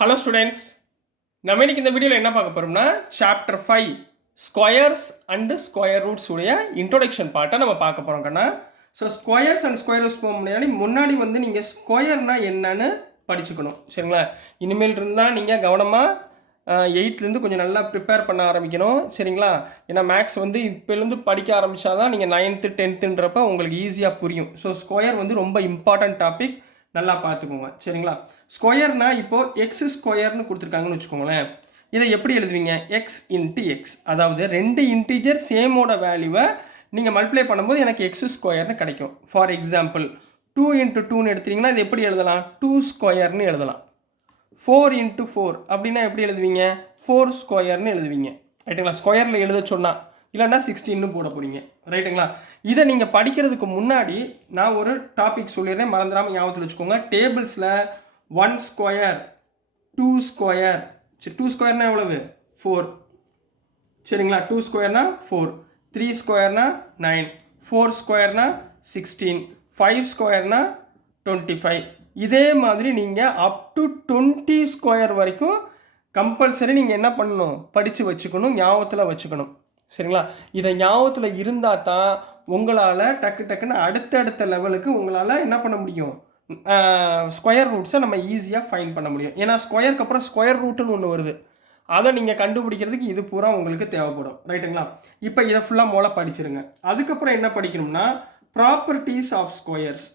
Hello students, நம்ம இன்னைக்கு இந்த வீடியோவில் என்ன பார்க்க போகிறோம்னா chapter 5 squares and square roots உடைய இன்ட்ரோடக்ஷன் பார்ட்டை நம்ம பார்க்க போகிறோம் கண்ணா. So squares and square roots போக முன்னாடி வந்து நீங்கள் ஸ்கொயர்னால் என்னன்னு படிச்சுக்கணும், சரிங்களா? இனிமேல் இருந்தால் நீங்கள் கவனமாக எயித்துலேருந்து கொஞ்சம் நல்லா ப்ரிப்பேர் பண்ண ஆரம்பிக்கணும், சரிங்களா? ஏன்னா மேக்ஸ் வந்து இப்போலேருந்து படிக்க ஆரம்பித்தா தான் நீங்கள் 9th 10thன்றப்ப உங்களுக்கு ஈஸியாக புரியும். ஸோ ஸ்கொயர் வந்து ரொம்ப இம்பார்ட்டன்ட் டாபிக், நல்லா பார்த்துக்கோங்க, சரிங்களா? ஸ்கொயர்னா இப்போது எக்ஸ் ஸ்கொயர்னு கொடுத்துருக்காங்கன்னு வச்சுக்கோங்களேன். இதை எப்படி எழுதுவீங்க? எக்ஸ் இன்ட்டு எக்ஸ், அதாவது ரெண்டு இன்டீஜர் சேமோட வேல்யூவை நீங்கள் மல்டிப்ளை பண்ணும்போது எனக்கு எக்ஸ் ஸ்கொயர்னு கிடைக்கும். ஃபார் எக்ஸாம்பிள் 2 இன்ட்டு 2ன்னு எடுத்தீங்கன்னா இது எப்படி எழுதலாம்? 2 ஸ்கொயர்னு எழுதலாம். 4 இன்ட்டு 4 அப்படின்னா எப்படி எழுதுவீங்க? 4 ஸ்கொயர்னு எழுதுவீங்க, ரைட்டுங்களா? ஸ்கொயரில் எழுத சொன்னால், இல்லைன்னா 16ன்னு போட போகிறீங்க, ரைட்டுங்களா? இதை நீங்கள் படிக்கிறதுக்கு முன்னாடி நான் ஒரு டாபிக் சொல்லிடுறேன், மறந்துடாமல் ஞாபகத்தில் வச்சுக்கோங்க. டேபிள்ஸில் 1 ஸ்கொயர், 2 ஸ்கொயர், சரி 2 ஸ்கொயர்னா எவ்வளவு? 4, சரிங்களா? 2 ஸ்கொயர்னா 4, 3 ஸ்கொயர்னா 9, 4 ஸ்கொயர்னா 16, 5 ஸ்கொயர்னா 25. இதே மாதிரி நீங்கள் அப் டு 20 ஸ்கொயர் வரைக்கும் கம்பல்சரி நீங்கள் என்ன பண்ணணும்? படித்து வச்சுக்கணும், ஞாபகத்தில் வச்சுக்கணும், சரிங்களா? இதை ஞாபகத்தில் இருந்தால் தான் உங்களால் டக்குன்னு அடுத்தடுத்த லெவலுக்கு உங்களால் என்ன பண்ண முடியும்? ஸ்கொயர் ரூட்ஸை நம்ம ஈஸியாக ஃபைன் பண்ண முடியும். ஏன்னா ஸ்கொயருக்கு அப்புறம் ஸ்கொயர் ரூட்டுன்னு ஒன்று வருது, அதை நீங்கள் கண்டுபிடிக்கிறதுக்கு இது பூரா உங்களுக்கு தேவைப்படும், ரைட்டுங்களா? இப்போ இதை ஃபுல்லாக மூல படிச்சிருங்க. அதுக்கப்புறம் என்ன படிக்கணும்னா ப்ராப்பர்ட்டிஸ் ஆஃப் ஸ்கொயர்ஸ்.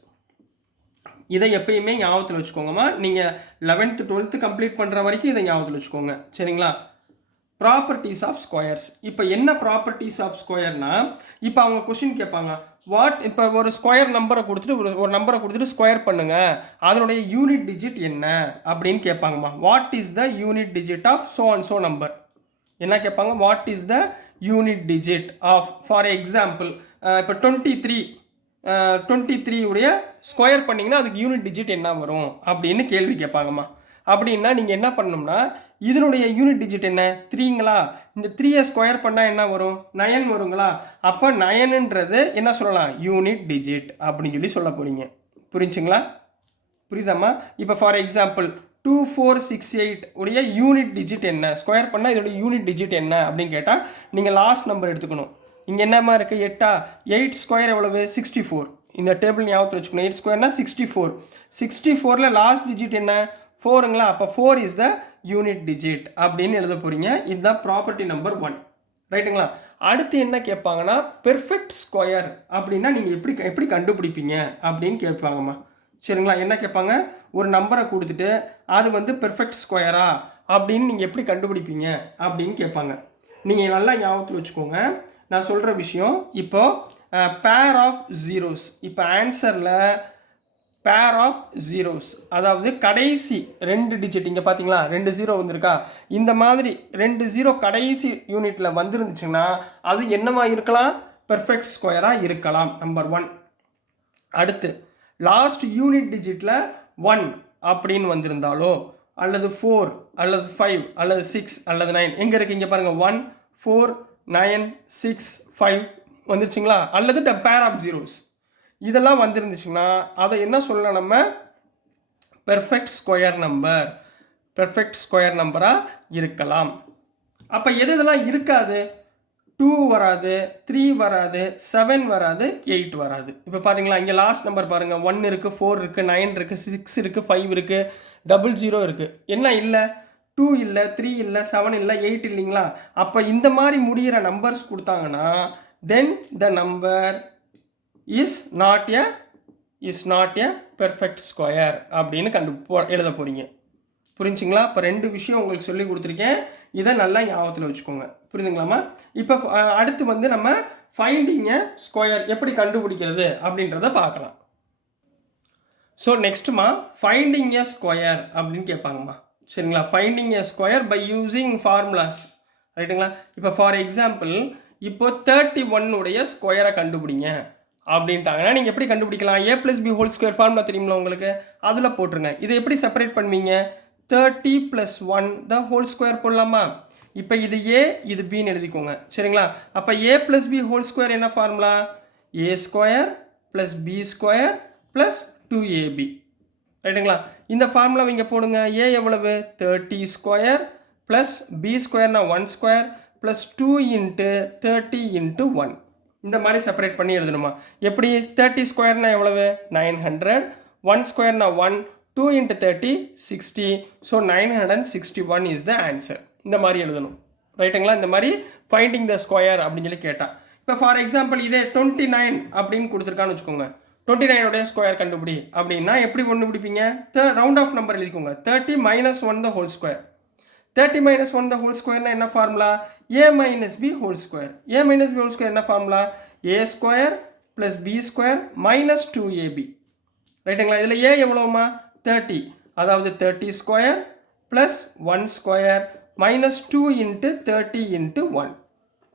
இதை எப்பயுமே ஞாபகத்தில் வச்சுக்கோங்கம்மா. நீங்கள் 11th 12th கம்ப்ளீட் பண்ணுற வரைக்கும் இதை ஞாபகத்தில் வச்சுக்கோங்க, சரிங்களா? Properties of squares. இப்போ என்ன ப்ராப்பர்ட்டிஸ் ஆஃப் ஸ்கொயர்னா, இப்போ அவங்க கொஸ்டின் கேட்பாங்க, இப்போ ஒரு ஸ்கொயர் நம்பரை கொடுத்துட்டு ஒரு நம்பரை கொடுத்துட்டு ஸ்கொயர் பண்ணுங்க, அதனுடைய யூனிட் டிஜிட் என்ன அப்படின்னு கேட்பாங்கம்மா. What is the unit digit of so and so number? என்ன கேட்பாங்க? What is the unit digit of, for example இப்போ 23 உடைய ஸ்கொயர் பண்ணிங்கன்னா அதுக்கு யூனிட் டிஜிட் என்ன வரும் அப்படின்னு கேள்வி கேட்பாங்கம்மா. அப்படின்னா நீங்கள் என்ன பண்ணணும்னா இதனுடைய யூனிட் டிஜிட் என்ன? 3ங்களா? இந்த 3யை ஸ்கொயர் பண்ணால் என்ன வரும்? 9 வருங்களா? அப்போ 9ன்றது என்ன சொல்லலாம்? யூனிட் டிஜிட் அப்படின்னு சொல்ல போகிறீங்க. புரிஞ்சுங்களா? புரியுதாம்மா? இப்போ ஃபார் எக்ஸாம்பிள் 2468 உடைய யூனிட் டிஜிட் என்ன? ஸ்கொயர் பண்ணால் இதோடைய யூனிட் டிஜிட் என்ன அப்படின்னு கேட்டால் நீங்கள் லாஸ்ட் நம்பர் எடுத்துக்கணும். இங்கே என்னம்மா இருக்குது? 8 ஸ்கொயர் எவ்வளவு? 64. இந்த டேபிள் ஞாபகத்தில் வச்சுக்கணும். 8 ஸ்கொயர்னா 64. 64ல் லாஸ்ட் டிஜிட் என்ன? 4ங்களா? அப்போ 4 இஸ் த யூனிட் டிஜிட் அப்படின்னு எழுத போகிறீங்க. இதுதான் ப்ராப்பர்ட்டி நம்பர் 1, ரைட்டுங்களா? அடுத்து என்ன கேட்பாங்கன்னா பெர்ஃபெக்ட் ஸ்கொயர் அப்படின்னா நீங்கள் எப்படி கண்டுபிடிப்பீங்க அப்படின்னு கேட்பாங்கம்மா, சரிங்களா? என்ன கேட்பாங்க? ஒரு நம்பரை கொடுத்துட்டு அது வந்து பெர்ஃபெக்ட் ஸ்கொயரா அப்படின்னு நீங்கள் எப்படி கண்டுபிடிப்பீங்க அப்படின்னு கேட்பாங்க. நீங்கள் நல்லா ஞாபகத்தில் வச்சுக்கோங்க நான் சொல்கிற விஷயம். இப்போது பேர் ஆஃப் ஜீரோஸ், இப்போ ஆன்சரில் பேர் ஆஃப் ஜீரோஸ், அதாவது கடைசி 2 டிஜிட், இங்கே பார்த்தீங்களா 2 0 வந்திருக்கா? இந்த மாதிரி 2 0 கடைசி யூனிட்டில் வந்துருந்துச்சுன்னா அது என்னவா இருக்கலாம்? பெர்ஃபெக்ட் ஸ்கொயராக இருக்கலாம், நம்பர் 1. அடுத்து லாஸ்ட் யூனிட் டிஜிட்டில் 1 அப்படின்னு வந்திருந்தாலோ, அல்லது 4 அல்லது 5 அல்லது 6 அல்லது 9, எங்கே இருக்குது? இங்கே பாருங்கள் 1 4 9 6 5 வந்துருச்சுங்களா? அல்லது த பேர் ஆஃப் ஜீரோஸ் இதெல்லாம் வந்துருந்துச்சுன்னா அதை என்ன சொல்லலாம்? நம்ம பெர்ஃபெக்ட் ஸ்கொயர் நம்பராக இருக்கலாம். அப்போ எதெல்லாம் இருக்காது? 2 வராது, 3 வராது, 7 வராது, 8 வராது. இப்போ பாருங்களா, இங்கே லாஸ்ட் நம்பர் பாருங்கள், 1 இருக்குது, 4 இருக்குது, 9 இருக்குது, 6 இருக்குது, 5 இருக்குது, 00 இருக்குது. என்ன இல்லை? 2 இல்லை, 3 இல்லை, 7 இல்லை, 8 இல்லைங்களா? அப்போ இந்த மாதிரி முடிகிற நம்பர்ஸ் கொடுத்தாங்கன்னா then the number is not a perfect square அப்படின்னு எழுத போகிறீங்க. புரிஞ்சுங்களா? இப்போ 2 விஷயம் உங்களுக்கு சொல்லி கொடுத்துருக்கேன், இதை நல்லா ஞாபகத்தில் வச்சுக்கோங்க. புரியுதுங்களாம்மா? இப்போ அடுத்து வந்து நம்ம ஃபைண்டிங் எ ஸ்கொயர் எப்படி கண்டுபிடிக்கிறது அப்படின்றத பார்க்கலாம். ஸோ நெக்ஸ்ட்டுமா ஃபைண்டிங் எ ஸ்கொயர் அப்படின்னு கேட்பாங்கம்மா, சரிங்களா? Finding a square by using formulas, ரைட்டுங்களா? இப்போ ஃபார் எக்ஸாம்பிள் இப்போ 31 உடைய ஸ்கொயரை கண்டுபிடிங்க அப்படின்ட்டாங்கன்னா நீங்கள் எப்படி கண்டுபிடிக்கலாம்? a + b whole square formula தெரியுங்களா உங்களுக்கு? அதில் போட்டுருங்க. இதை எப்படி செப்பரேட் பண்ணுவீங்க? 30 + 1 த ஹோல் ஸ்கொயர் போடலாமா? இப்போ இது a இது bன்னு எழுதிக்கோங்க, சரிங்களா? அப்போ a + b ஹோல் ஸ்கொயர் என்ன ஃபார்முலா? a² + b² + 2ab, ரைட்டுங்களா? இந்த ஃபார்முலா இங்கே போடுங்க. ஏ எவ்வளவு 30 ஸ்கொயர் ப்ளஸ் பி ஸ்கொயர்னா 1 ஸ்கொயர் ப்ளஸ் 2 இன்ட்டு 30 இன்ட்டு 1. இந்த மாதிரி செப்பரேட் பண்ணி எழுதணுமா? எப்படி 30 ஸ்கொயர்னா எவ்வளவு 900, 1 ஸ்கொயர்னா 1, 2 into 30 60. So 961 is the answer. இந்த மாதிரி எழுதணும். ரைட்டுங்களா? இந்த மாதிரி ஃபைண்டிங் த ஸ்கொயர் அப்படின்னு சொல்லி கேட்டால், இப்போ ஃபார் எக்ஸாம்பிள் இதே 29 அப்படின்னு கொடுத்துருக்கான்னு வச்சுக்கோங்க. 29 ஸ்கொயர் கண்டுபிடி அப்படின்னா எப்படி கண்டுபிடிப்பீங்க? ரவுண்ட் ஆஃப் நம்பர் எழுதிக்கோங்க. 30 - 1 the whole square. 30 - 1 the whole square என்ன formula? a minus b whole square. a minus b whole square என்ன formula? a square plus b square minus 2ab. ரைட்டுங்களா? இதில் a எவ்வளோமா 30, அதாவது 30 square plus 1 square minus 2 into 30 into 1.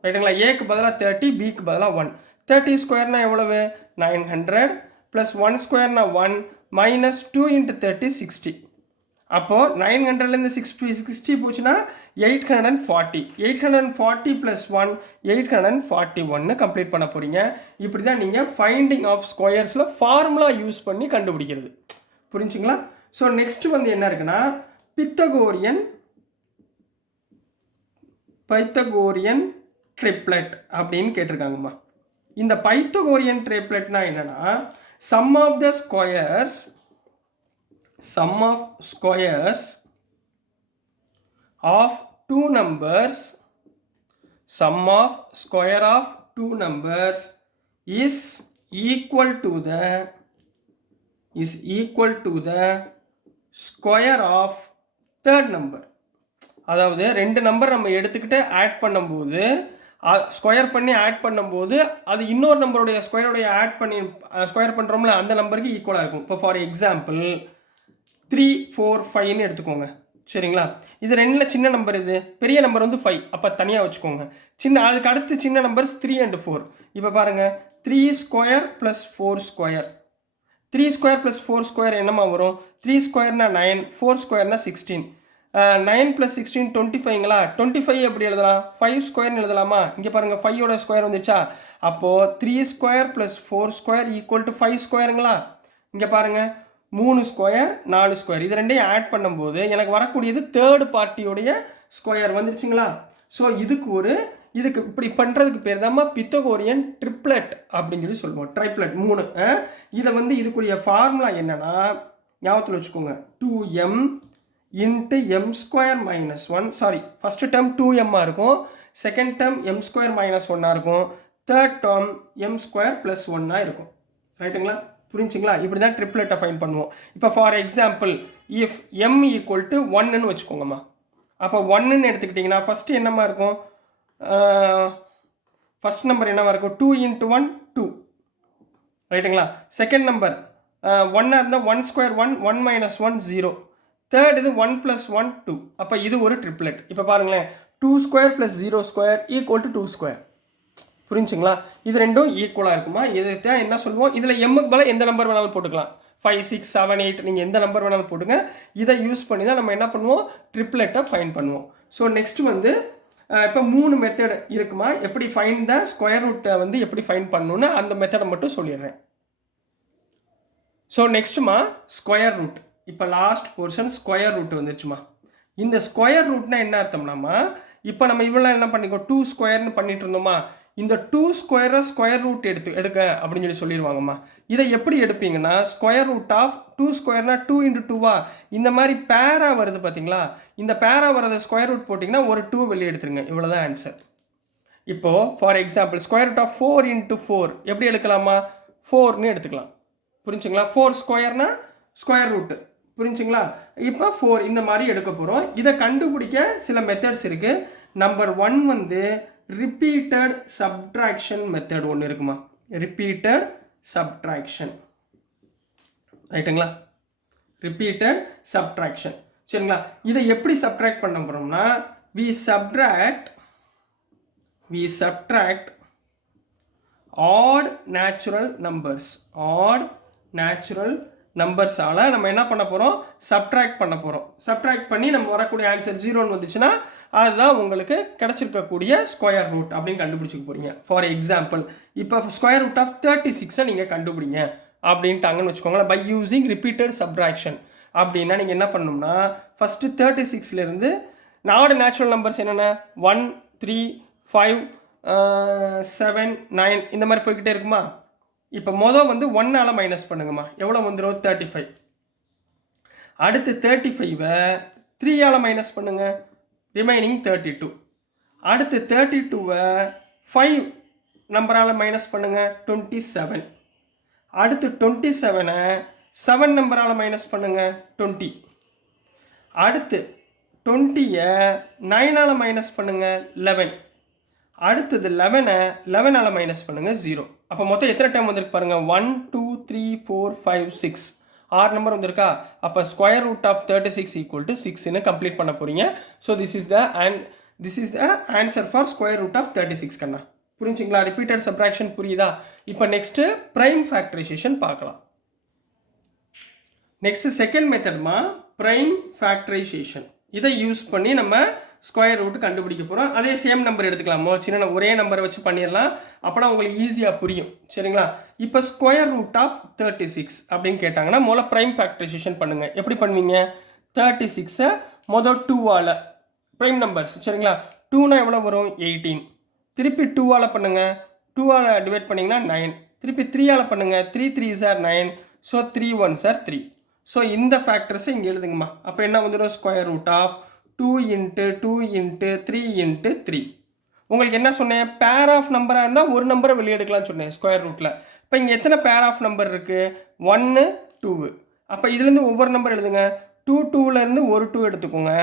ரைட்டுங்களா? ஏக்கு பதிலாக 30, பிக்கு பதிலாக 1. 30 ஸ்கொயர்னா எவ்வளவு 900 ப்ளஸ் 1 ஸ்கொயர்னா 1 மைனஸ் 2 இன்ட்டு 30 60. அப்போது 900லேருந்து 60 போச்சுன்னா 840. 840 ப்ளஸ் 1 841 கம்ப்ளீட் பண்ண போகிறீங்க. இப்படி தான் நீங்கள் ஃபைண்டிங் ஆஃப் ஸ்கொயர்ஸில் ஃபார்முலா யூஸ் பண்ணி கண்டுபிடிக்கிறது. புரிஞ்சுங்களா? ஸோ நெக்ஸ்ட் வந்து என்ன இருக்குன்னா பைத்தகோரியன் ட்ரிப்ளெட் அப்படின்னு கேட்டிருக்காங்கம்மா. இந்த பைத்தகோரியன் ட்ரிப்ளெட்னா என்னன்னா sum of squares of two numbers, sum of square of two numbers is equal to the square of third number. அதாவது ரெண்டு நம்பர் நம்ம எடுத்துக்கிட்டு ஆட் பண்ணும்போது ஸ்கொயர் பண்ணி ஆட் பண்ணும்போது அது இன்னொரு நம்பருடைய ஸ்கொயருடைய ஆட் பண்ணி ஸ்கொயர் பண்ணுறோம்ல அந்த நம்பருக்கு ஈக்குவலாக இருக்கும். இப்போ ஃபார் எக்ஸாம்பிள் 3, 4, 5ன்னு எடுத்துக்கோங்க. சரிங்களா? இது ரெண்டில் சின்ன நம்பர், இது பெரிய நம்பர் வந்து 5. அப்போ தனியாக வச்சுக்கோங்க. அதுக்கு அடுத்து சின்ன நம்பர்ஸ் 3 and 4. இப்போ பாருங்கள் 3 square plus 4 square. 3 square plus 4 square என்னமா வரும்? 3 ஸ்கொயர்னா 9, 4 ஸ்கொயர்னா 16. 9 + 16 25ங்களா? 25 எப்படி எழுதலாம்? 5 ஸ்கொயர்னு எழுதலாமா? இங்கே பாருங்கள் 5ஓட ஸ்கொயர் வந்துச்சா? அப்போது 3 square plus 4 square equal to 5 ஸ்கொயருங்களா? இங்கே பாருங்கள் 3 ஸ்கொயர் 4 ஸ்கொயர் இது ரெண்டையும் ஆட் பண்ணும்போது எனக்கு வரக்கூடியது தேர்ட் பார்ட்டியோடைய ஸ்கொயர் வந்துருச்சுங்களா? ஸோ இதுக்கு இப்படி பண்ணுறதுக்கு பேர் தான் பித்தகோரியன் ட்ரிப்ளெட் அப்படின்னு சொல்லி சொல்லுவோம். ட்ரைப்ளெட் 3. இதை வந்து இதுக்குரிய ஃபார்முலா என்னன்னா ஞாபகத்தில் வச்சுக்கோங்க. 2m into m square minus 1. Sorry, first term 2m இருக்கும், second term m square minus 1 இருக்கும், third term m square plus 1 இருக்கும். ரைட்டுங்களா? புரிஞ்சுங்களா? இப்படி தான் ட்ரிப்ளெட்டை ஃபைன் பண்ணுவோம். இப்போ for example if m equal to 1ன்னு வச்சுக்கோங்கம்மா. அப்போ 1ன்னு எடுத்துக்கிட்டிங்கன்னா ஃபஸ்ட்டு என்னம்மா இருக்கும்? ஃபஸ்ட் நம்பர் என்னவா இருக்கும்? 2 இன்ட்டு 1 2. ரைட்டுங்களா? செகண்ட் நம்பர் 1 இருந்தால் 1 ஸ்கொயர் 1, 1 மைனஸ் 1 0. தேர்ட் இது 1 + 1 2. அப்போ இது ஒரு ட்ரிப்ளெட். இப்போ பாருங்களேன் 2 square plus 0 square equal to 2 square. புரிஞ்சுங்களா? இது ரெண்டும் ஈக்குவலாக இருக்குமா? இதை தான் என்ன சொல்லுவோம்? இதில் எம்முக்கு பதிலாக எந்த நம்பர் வேணாலும் போட்டுக்கலாம். 5, 6, 7, 8 நீங்கள் எந்த நம்பர் வேணாலும் போட்டுங்க. இதை யூஸ் பண்ணி தான் நம்ம என்ன பண்ணுவோம்? ட்ரிப்ளெட்டை ஃபைன் பண்ணுவோம். ஸோ நெக்ஸ்ட் வந்து இப்போ 3 மெத்தட் இருக்குமா? எப்படி ஃபைன் த ஸ்கொயர் ரூட்டை வந்து எப்படி ஃபைன் பண்ணணுன்னு அந்த மெத்தடை மட்டும் சொல்லிடுறேன். ஸோ நெக்ஸ்ட்டுமா ஸ்கொயர் ரூட். இப்போ லாஸ்ட் போர்ஷன் ஸ்கொயர் ரூட் வந்துருச்சுமா. இந்த ஸ்கொயர் ரூட்னா என்ன அர்த்தம்னாமா, இப்போ நம்ம இவ்வளோ என்ன பண்ணிக்கோ 2 ஸ்கொயர்னு பண்ணிட்டு இருந்தோமா, இந்த 2 ஸ்கொயரை ஸ்கொயர் ரூட் எடுக்க அப்படின்னு சொல்லிடுவாங்கம்மா. இதை எப்படி எடுப்பீங்கன்னா ஸ்கொயர் ரூட் ஆஃப் 2 ஸ்கொயர்னா 2 × 2வா இந்த மாதிரி பேராக வருது பார்த்தீங்களா? இந்த பேராக வரதை ஸ்கொயர் ரூட் போட்டிங்கன்னா ஒரு 2 வெளியே எடுத்துருங்க. இவ்வளோதான் ஆன்சர். இப்போது for example square root of 4 × 4 எப்படி எடுக்கலாமா? 4ன்னு எடுத்துக்கலாம். புரிஞ்சுங்களா? 4 ஸ்கொயர்னா ஸ்கொயர் ரூட்டு. புரிஞ்சுங்களா? இப்போ 4 இந்த மாதிரி எடுக்க போகிறோம். இதை கண்டுபிடிக்க சில மெத்தட்ஸ் இருக்குது. நம்பர் 1 வந்து ரிப்பீட்டட் சப்ட்ராக்ஷன் மெத்தட் ஒன்று இருக்குமா? Repeated subtraction. ரைட்டுங்களா? Repeated subtraction. சரிங்களா? இதை எப்படி சப்ட்ராக்ட் பண்ண போகிறோம்னா we subtract odd natural நம்பர்ஸால் நம்ம என்ன பண்ண போகிறோம்? சப்ட்ராக்ட் பண்ண போகிறோம். சப்ட்ராக்ட் பண்ணி நம்ம வரக்கூடிய ஆன்சர் 0ன்னு வந்துச்சுன்னா அதுதான் உங்களுக்கு கிடச்சிருக்கக்கூடிய ஸ்கொயர் ரூட் அப்படின்னு கண்டுபிடிச்சிக்க போகிறீங்க. ஃபார் எக்ஸாம்பிள் இப்போ ஸ்கொயர் ரூட் ஆஃப் 36 நீங்கள் கண்டுபிடிங்க அப்படின்ட்டாங்கன்னு வச்சுக்கோங்களேன். பை யூஸிங் ரிப்பீட்டட் சப்ட்ராக்ஷன் அப்படின்னா நீங்கள் என்ன பண்ணணும்னா ஃபஸ்ட்டு 36லேருந்து நாலோட நேச்சுரல் நம்பர்ஸ் என்னென்ன 1 3 5 7 9 இந்த மாதிரி போய்கிட்டே இருக்குமா. இப்போ வந்து 1ஆல் மைனஸ் பண்ணுங்கம்மா, எவ்வளோ வந்துடும் 35. அடுத்து 35ஐ 3ஆல் மைனஸ் பண்ணுங்க, ரிமைனிங் 32. அடுத்து 32ஐ 5 நம்பரால் மைனஸ் பண்ணுங்க 27. அடுத்து 27ஐ 7 நம்பரால் மைனஸ் பண்ணுங்க 20. அடுத்து 20ஐ 9ஆல் மைனஸ் பண்ணுங்க 11. அடுத்தது 11ஐ 11ஆல் மைனஸ் பண்ணுங்க 0. அப்போ மொத்தம் எத்தனை டைம் வந்திருக்கு பாருங்க, 1 2 3 4 5 6 6 நம்பர் வந்திருக்கா. அப்போ square root of 36 equal to 6ன்னு கம்ப்ளீட் பண்ண போறீங்க. So this is the answer for square root of 36 கண்ணா. புரிஞ்சுங்களா? ரிப்பீட்டட் சப்ட்ராக்ஷன் புரியுதா? இப்போ நெக்ஸ்ட் பிரைம் ஃபேக்டரைசேஷன் பார்க்கலாம். நெக்ஸ்ட் செகண்ட் மெத்தட்மா பிரைம் ஃபேக்டரைசேஷன். இதை யூஸ் பண்ணி நம்ம ஸ்கொயர் ரூட் கண்டுபிடிக்க போகிறோம். அதே சேம் நம்பர் எடுத்துக்கலாமோ, சின்ன ஒரே நம்பரை வச்சு பண்ணிடலாம். அப்போனா உங்களுக்கு ஈஸியாக புரியும். சரிங்களா? இப்போ ஸ்கொயர் ரூட் ஆஃப் 36 அப்படின்னு கேட்டாங்கன்னா முதல்ல பிரைம் ஃபேக்டரைசேஷன் பண்ணுங்கள். எப்படி பண்ணுவீங்க? 36ஐ மொதல் 2ஆல் பிரைம் நம்பர்ஸ். சரிங்களா? 2னா எவ்வளோ வரும்? 18. திருப்பி 2ஆல் பண்ணுங்கள், 2ஆல் டிவைட் பண்ணிங்கன்னா 9. திருப்பி 3ஆல் பண்ணுங்கள், 3 3s are 9. So 3 1s are 3. So இந்த ஃபேக்டர்ஸை இங்கே எழுதுங்கம்மா. அப்போ என்ன வந்துடும்? Square root of 2 × 2 × 3 × 3. உங்களுக்கு என்ன சொன்னேன்? பேர் ஆஃப் நம்பராக இருந்தால் ஒரு நம்பரை வெளியே எடுக்கலாம்னு சொன்னேன் ஸ்கொயர் ரூட்டில். இப்போ இங்கே எத்தனை பேர் ஆஃப் நம்பர் இருக்குது? 1 2. அப்போ இதுலேருந்து ஒவ்வொரு நம்பர் எழுதுங்க. 2 2லேருந்து ஒரு 2 எடுத்துக்கோங்க,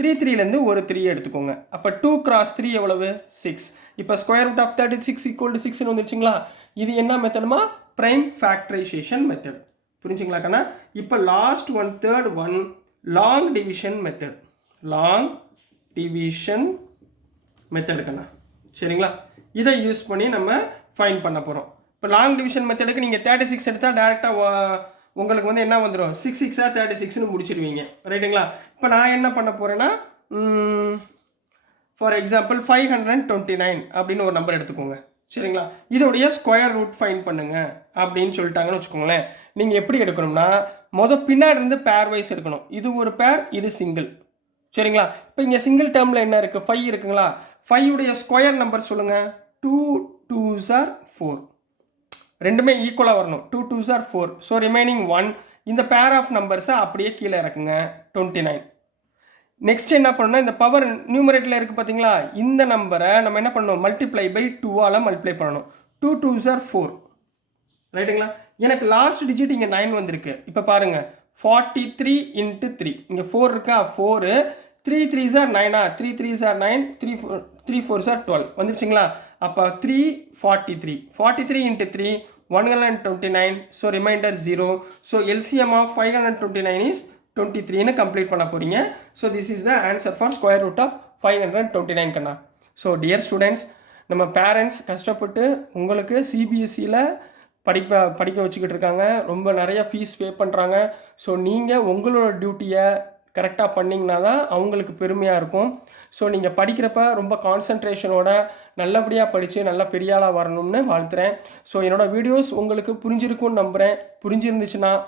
3 3லேருந்து ஒரு 3 எடுத்துக்கோங்க. அப்போ 2 × 3 எவ்வளவு? 6. இப்போ square root of 36 equal to 6ன்னு வந்துருச்சுங்களா? இது என்ன மெத்தடுமா? Prime factorization method. புரிஞ்சுங்களா கண்ணா? இப்போ last one, third one, long division method. Long division method கண்ணா. சரிங்களா? இதை யூஸ் பண்ணி நம்ம ஃபைண்ட் பண்ண போகிறோம். இப்போ லாங் டிவிஷன் மெத்தடுக்கு நீங்கள் 36 எடுத்தால் டேரெக்டாக உங்களுக்கு வந்து என்ன வந்துடும்? 6 6 36ன்னு முடிச்சிருவீங்க. ரைட்டுங்களா? இப்போ நான் என்ன பண்ண போகிறேன்னா ஃபார் எக்ஸாம்பிள் 529 அப்படின்னு ஒரு நம்பர் எடுத்துக்கோங்க. சரிங்களா? இதோடைய ஸ்கொயர் ரூட் ஃபைண்ட் பண்ணுங்க அப்படின்னு சொல்லிட்டாங்கன்னு வச்சுக்கோங்களேன். நீங்கள் எப்படி எடுக்கணும்னா பின்னாடி இருந்து பேர் வைஸ் எடுக்கணும். இது ஒரு பேர், இது சிங்கிள். சரிங்களா? இப்போ இங்கே சிங்கிள் டேர்மில் என்ன இருக்குது? 5 இருக்குங்களா? 5 உடைய ஸ்கொயர் நம்பர் சொல்லுங்கள். 2 2s are 4. ரெண்டுமே ஈக்குவலாக வரணும். 2 2s are 4. So remaining 1. இந்த பேர் ஆஃப் நம்பர்ஸை அப்படியே கீழே இறக்குங்க. 29. நெக்ஸ்ட் என்ன பண்ணணும்? இந்த பவர் நியூமரேட்டில் இருக்குது பார்த்தீங்களா? இந்த நம்பரை நம்ம என்ன பண்ணணும்? மல்டிப்ளை பை 2ஆல் மல்டிப்ளை பண்ணணும். 2 2s are 4. ரைட்டுங்களா? எனக்கு லாஸ்ட் டிஜிட் இங்கே 9 வந்திருக்கு. இப்போ பாருங்கள், 43 × 3. இங்கே 4 இருக்கா? 4. 3 3s are 9. 3 3s are 9. 3 4s are 12 வந்துருச்சுங்களா? அப்போ 343. 43 × 3 129. So remainder 0. So LCM of 529 is 23ன்னு கம்ப்ளீட் பண்ண போகிறீங்க. So this is the answer for square root of 529 கண்ணா. ஸோ டியர் ஸ்டூடெண்ட்ஸ், நம்ம பேரண்ட்ஸ் கஷ்டப்பட்டு உங்களுக்கு சிபிஎஸ்சியில் படிக்க வச்சுக்கிட்டு இருக்காங்க. ரொம்ப நிறைய ஃபீஸ் பே பண்ணுறாங்க. ஸோ நீங்கள் உங்களோட டியூட்டியை கரெக்டாக பண்ணிங்கன்னா தான் அவங்களுக்கு பெருமையாக இருக்கும். ஸோ நீங்கள் படிக்கிறப்ப ரொம்ப கான்சன்ட்ரேஷனோட நல்லபடியாக படித்து நல்ல பெரிய ஆளாக வரணும்னு வாழ்த்துறேன். ஸோ என்னோடய வீடியோஸ் உங்களுக்கு புரிஞ்சிருக்கும்னு நம்புகிறேன்.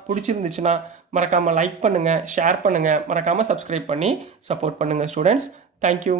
பிடிச்சிருந்துச்சுன்னா மறக்காமல் லைக் பண்ணுங்கள், ஷேர் பண்ணுங்கள், மறக்காமல் சப்ஸ்கிரைப் பண்ணி சப்போர்ட் பண்ணுங்கள் ஸ்டூடெண்ட்ஸ். தேங்க்யூ.